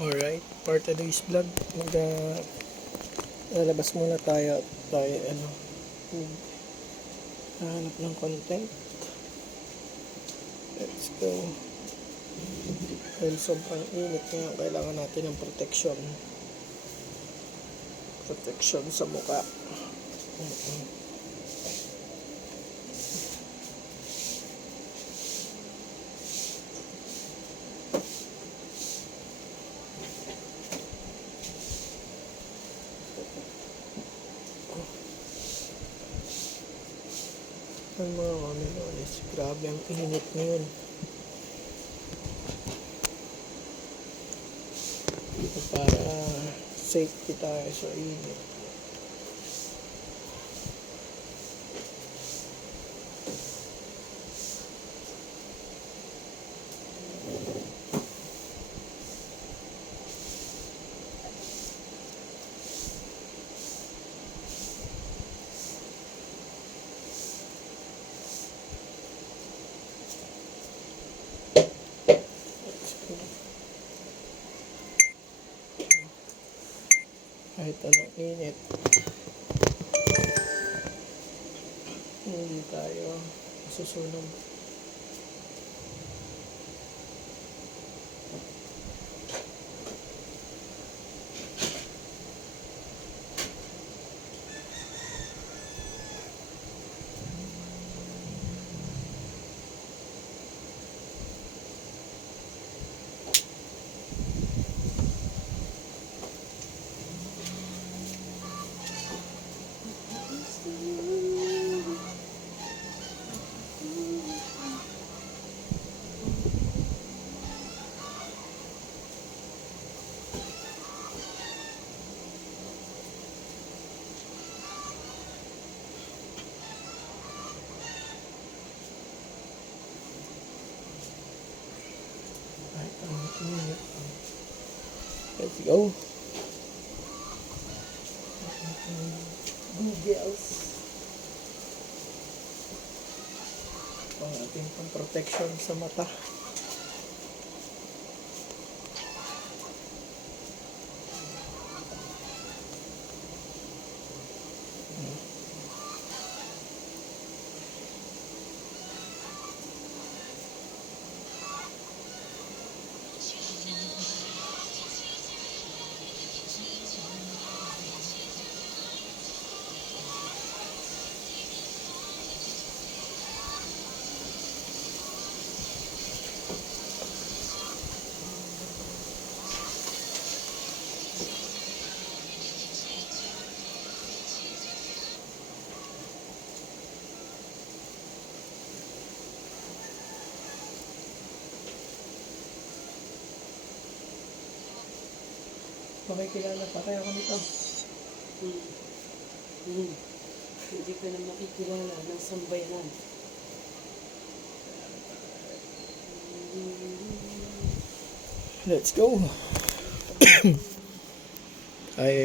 Alright, part of this vlog. Lalabas muna tayo hanap ng content. Let's go. Dahil sobrang init ngayon, kailangan natin ng protection sa mukha. Ang mga kaminones, grabe ang init ngayon. Para safety tayo sa init. Kahit anong init, hindi tayo masusunog. Let's go. Googles. Ang ating pang-protection sa mata. Makikilala pa kaya kami ito? Hindi ka na makikilala ng sambayanan. Let's go. Ay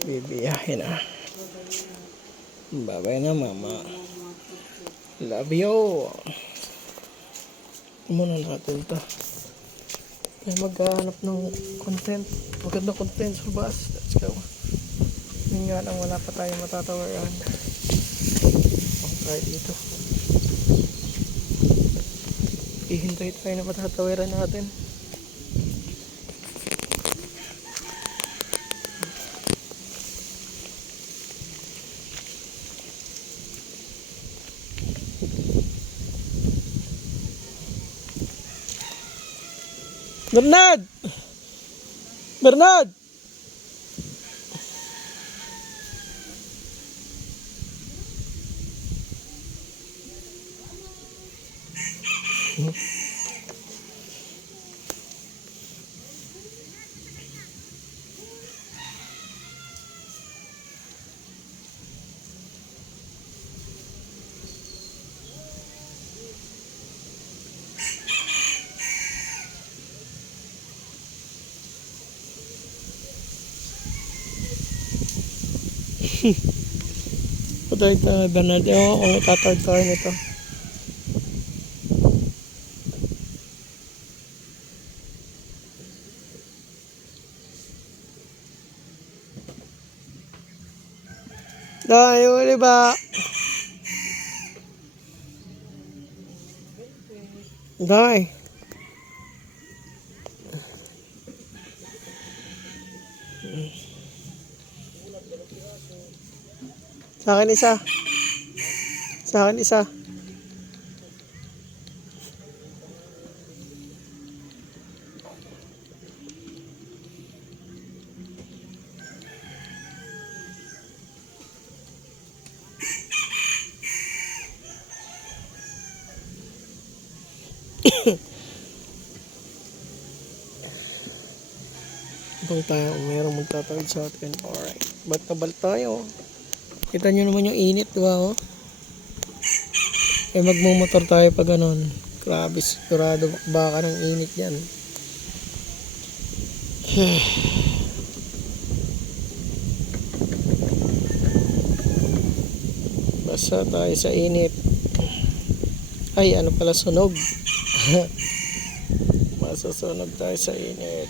bibiyahin na. Bye-bye na mama. Love you. Muna natin ito. Ay maghanap ng content. Magandang content sa bus. Let's go. Yun nga lang, wala pa tayong matatawaran. Tayo dito. Ihintay tayo na matatawaran natin. Bernard! Bernard! Patawid na Bernard. Ewan ko kung tatawid tayo nito. Dahil uli ba? Dahil. Sa akin isa. Sa akin isa. Ibang tayo, mayroong magtatawid sa atin. Alright. Ba't na bal tayo? Kita nyo naman yung init, diba? Oh? Eh magmumotor tayo pag ganon. Grabe, sigurado baka ng init yan. Basta tayo sa init. Ay, ano pala, sunog. Masasunog tayo sa init.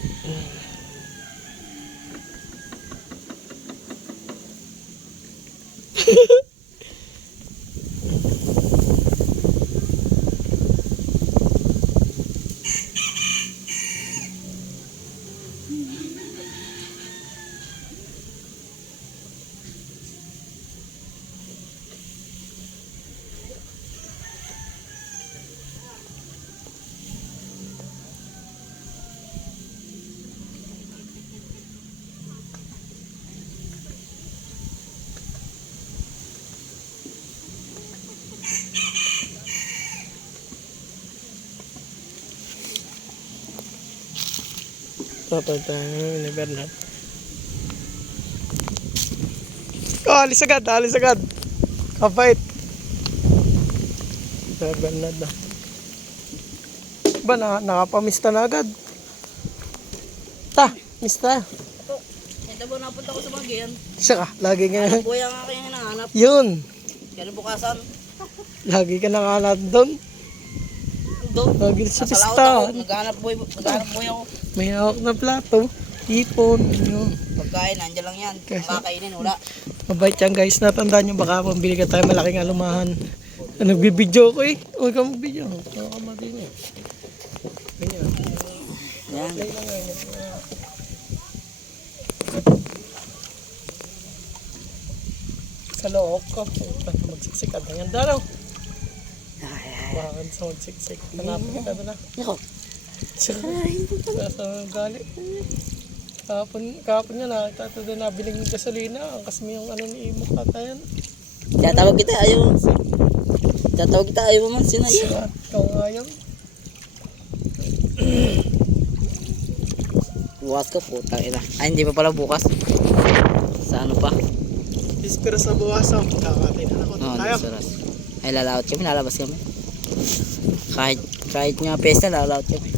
Tatay tayo ni Bernard. Oh, alis agad, alis agad. Kapait. Tayo Bernard na. Ba, nakapamista na agad. Ta, mista. Ito ba napunta ko sa Magian? Siya ka, lagi ka. Buhay ang aking hinahanap. Yun. Kaya bukasan. Lagi ka nakahanap doon. Doon. Lagi sa Nasa laot pista. ako. Naghahanap buhay ako. May hawak na plato. Ipon. Yun. Pagkain, nandiyan lang yan. Okay. Kakainin, wala. Mabait yan guys. Natandaan nyo baka pambili ka tayo malaking alumahan. Nagbibidyo ko eh. Huwag ka magbidyo. Huwag ka magbidyo. Ganyan. Yan. Play lang ngayon. Sa loob ko. Magsiksik at ang ganda daw. Bakit sa magsiksik? Hanapin kita doon na. Nako. Sa gali. Kahapon niya nakita ito doon nabiling gasolina. Ang kasmi yung ano ni Imo kata yan. Tatawag kita, ayaw. Tatawag kita, ayaw mo man. Sinayo. Ikaw nga yun. Bukas ko, putang ina. Ay, hindi pa pala bukas. Sa ano pa? Ispira sa buwasan. Kakatin na ako. Oo, Tayo. saras. Ay, lalaot kami, lalabas kami. Kahit nga pesta, lalaot kami.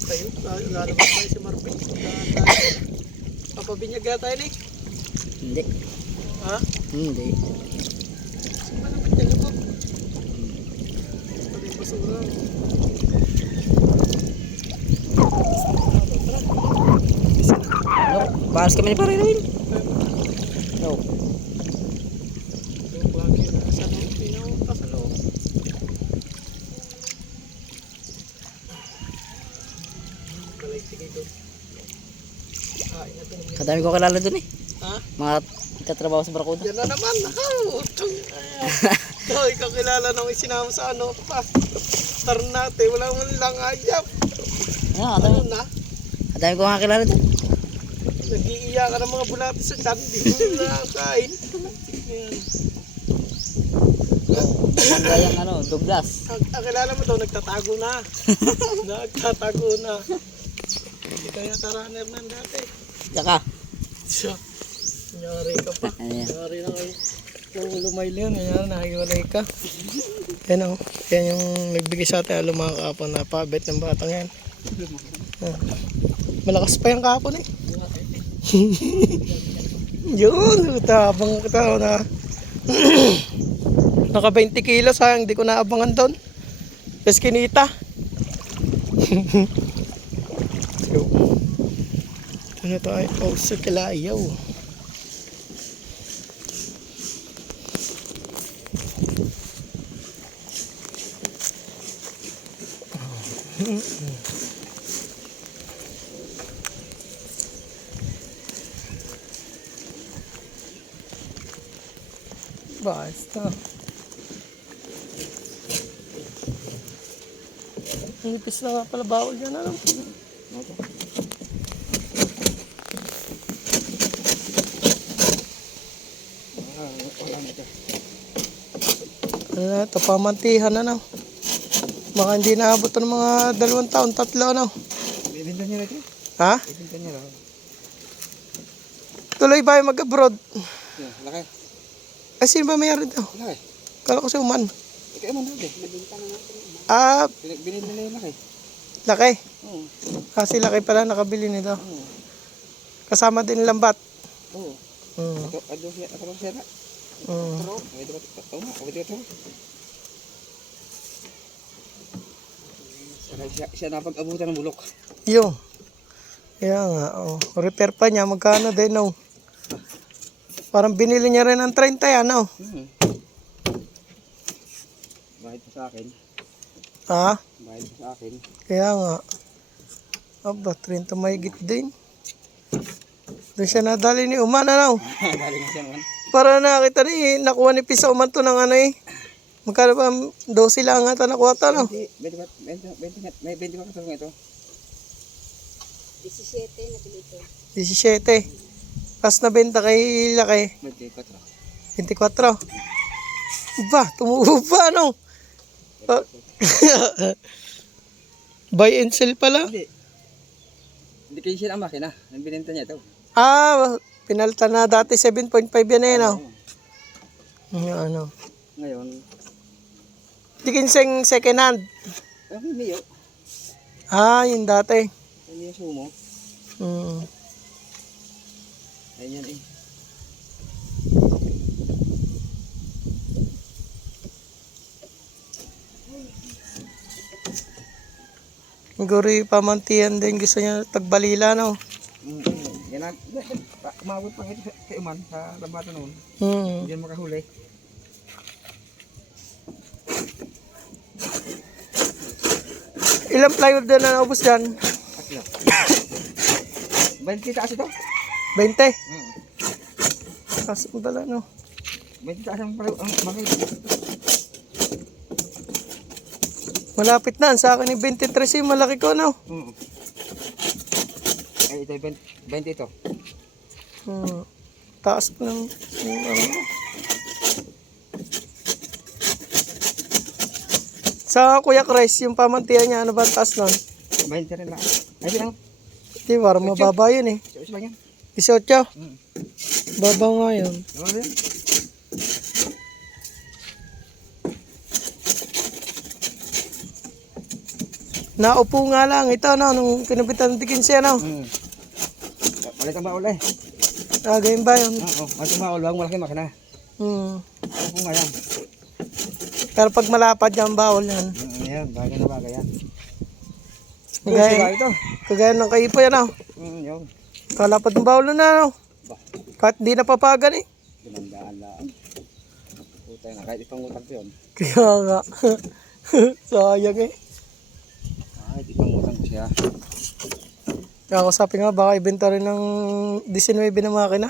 Tayo. Lalabas tayo si Marvin. Papabinyag na tayo eh. Hindi. Ha? Hindi. Saan ba naman dyan ako? Pati basura. No, balas kami ni Parirwin. No. Lagi na sa loob. Pinauta sa loob. Balay, sige doon. Kain na doon. Kadami ko kilala dun eh. Ha? Mga katrabaho sa Barracuda. Yan na naman. Ito, ikaw kilala nung isinama sa ano pa. Tarnate, wala mo lang ajap. Ano, Ano na? kadami ko nga kilala dun. Nag-iiyak ka ng mga bulati sa tiyan. Di mo nakakain. Yan. Ang gayang ano, Douglas. Ang kilala mo daw, nagtatago na. Nagtatago na. Hindi kaya runner na dati. Tsaka. Siya. Nangyari ka pa. Ayan. Nangyari na kayo. Kung lumaylo yun, nangyari nakikiwalay ka. Yan o. Yan yung nagbigay sa atin alumang kapon na pabet ng batang yan. Ah. Malakas pa yung kapon eh. Yun. Tabang kita na. Naka 20 kilos sayang hindi ko naabangan doon. Tapos kinita. So, Ano tayo? Oh, sa Kalayaw. Basta. Nipis na nga pala bawal yan, ano? Ano na ito, pamantihan na, no? Baka hindi naabot ng mga 2 taon, 3, ano? Bibinta niya ito. Ha? Bibinta niya lang. Tuloy ba yung mag-abroad? Yeah, laki. Ay, sino ba mayroon ito? Laki. Kala ko si Uman. Ikaw man natin. Ah, Binili nila yung laki. laki. Oo. Kasi laki pala nakabili nito. Oo. Kasama din lambat. Oo. Hmm. Ado siya na. Hmm. Pero, pwede ba ito? Siya napag-abutan ng bulok. Yung. Kaya nga, oh. Repair pa niya, magkano din, no? Parang binili niya rin ng 30, ano? Bahid pa sa akin. Ha? Bahid pa sa akin. Kaya nga. Aba, 30 mahigit din. Doon siya nadali ni Uman, ano? Galing siya naman. Para nakita ni, nakuha ni Pisa Uman to ng ano eh. Magkano ba? 12 lang ata nakuha to, no? 20 ba kasama ito? 17 na pilito. 17. Tapos nabenta kay Laki. 24. 24. Ba, tumubo pa, ano? Pa- Buy and sell pala? Hindi. Hindi kayo siya ang makina. Nang binenta niya ito. Ah, pinalta na dati 7.5 yan eh, no? Oo. Yung ano. Ngayon, Di kinseng second hand. ang Mio. Ah, yung dati. Ang Mio Sumo. Hmm. Ayan yan eh. Siguro yung pamantiyan din gusto niya tagbalila, no? Yan na. Umabot pa ito kay Uman sa lambatan noon. Hmm. Hindi yan makahuli. Ilang plywood na naubos dyan? Tatlo. 20 taas ito? 20. Hmm. Kasi pala, no? 20 taas ang makina. Malapit na. Sa akin yung 23 yung malaki ko, no? Ay, ito 20 ito. Hmm. Taas pa ng ano. Sa Kuya Chris, yung pamantiyan niya, ano ba ang taas nun? 20 rin lang. Ay, lang. Di, parang mababa yun eh. Isa lang yan. 18. Hmm. Baba nga yun. Ano ba yan? Naupo nga lang ito, no? Nung pinapitan ng tikin siya, no? Malit ang baul eh. Ah, ganyan ba yun? Oo, malit ang baul. Huwag malaki makina. Hmm. Ano po nga yan? Pero pag malapad yan, bawal yan. Yan, bagay na bagay yan. Kagaya, Ito. kagaya ng kaipo yan, no? Yun. Kalapad ng bawal na, no? Kahit di napapagan eh. Pinandaan lang. Puta na, kahit ipangutang ko yun. Kaya nga. Sayang eh. Kahit ipangutang ko siya. Kaya ako sabi nga, baka ibenta rin ng 19 na makina.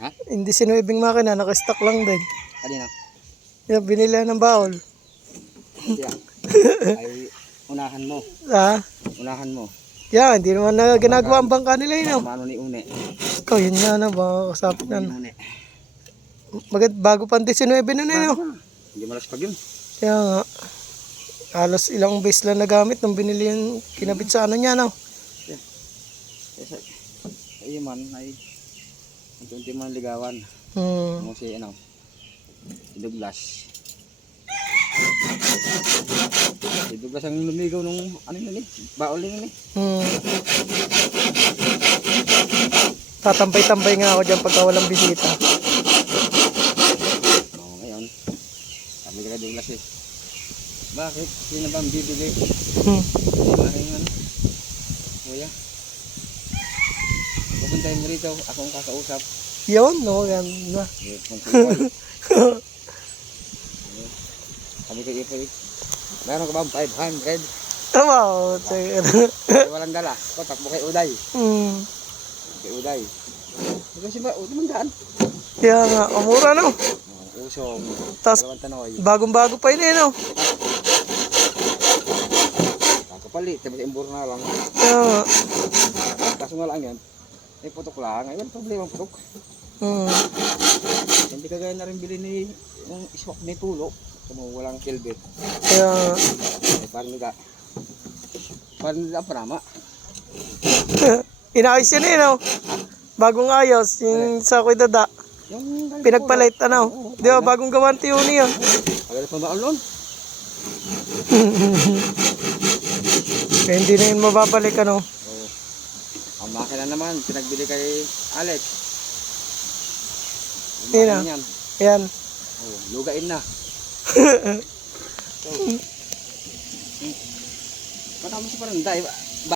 Ha? Yung 19 makina, naka-stock lang din. Kanina. Yung binili ng bawal. Siya. Ay, unahan mo. Ah, Unahan mo. yan, hindi naman na ginagawa ang bangka nila yun. No? Mano ni Une. Ikaw, yun nga na, baka kasapit na. Une. Bago pa ang 19 na yun. No? Hindi malas pag yun. Kaya nga, halos ilang base lang nagamit nung binili yung kinabit sa ano niya, no? Ay, man, ay, unti-unti man ligawan. Hmm. Mo si, ano, si Douglas. Si Douglas ang lumigaw nung, ano yun eh, baol yun eh. Hmm. Tatampay-tampay nga ako dyan pagka walang bisita. Oo, ngayon, sabi ka Douglas eh, bakit? Sino ba ang bibili? Hmm. Maraming ano, kuya. pupuntahin mo rito, akong kakausap. Yun, no, ganda. Kung sipol. Kami kay Ipoy. Meron ka ba 500? Tama, oh, sige. Ay, walang dala. Ko, takbo kay Uday. Kay Uday. Kasi ba, mandaan. Kaya nga, kamura no. Usong. Tas, Dalawang tanoy. bagong-bago pa yun eh, no. Kakapalit, tapos imbur na lang. Kaya nga. Kaso nga lang yan. Eh, putok lang. Ayun, problema putok. Hindi kagaya na rin bili ni yung iswak ni Tulo. Kung walang kilbit. Kaya nga. Eh, parang nila. Parang nila panama. Inayos yun eh, no. Bagong ayos, yung sa Kuy Dada. Yung Pinagpalit, ano. Di ba, bagong gawan tiyuni yun. Agad pa maalon. Kaya hindi na yun mababalik, ano. Oh. Ang makina naman, pinagbili kay Alex. Yun na. Yan. Yan. Oh, lugain na. So, patapos pa rin, dahil